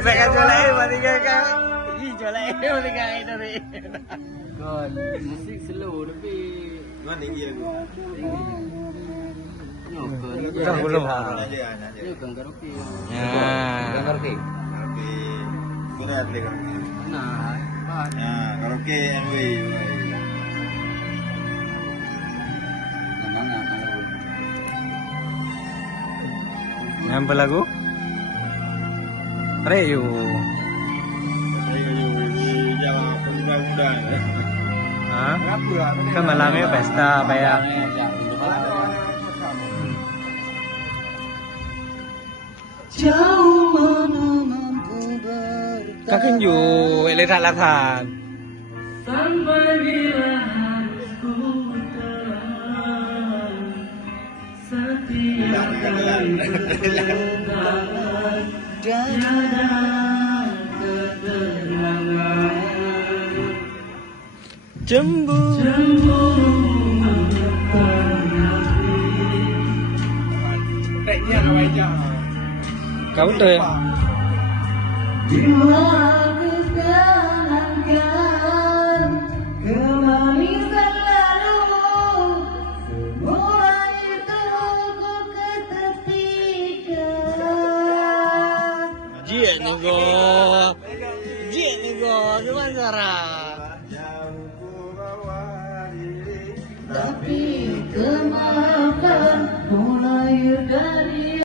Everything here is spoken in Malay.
Saya kan jualai mati kan. Ini jualai mati kan itu ni. Kan musik slow tapi Mana tinggi lagu? Bukan belum. Ini kan karaoke. Ya. Karaoke. Surat lagi karaoke. Nah, Ya, karaoke NW. Yang lagu? Reyu. Jawab mudah-mudahan. Hah? Kan malamnya pesta bayar. Jauh mana mampu Kakak ju, lihat-lihat. sampai bila harus ku tahan setiap kali bertahan tiada ketenangan Cemburu. Kau tuh ya? Bila aku kenangkan kemanisan lalu, semua itu ku ketepikan. Jia nih go, gimana cara? Tapi kemaafan mulai dari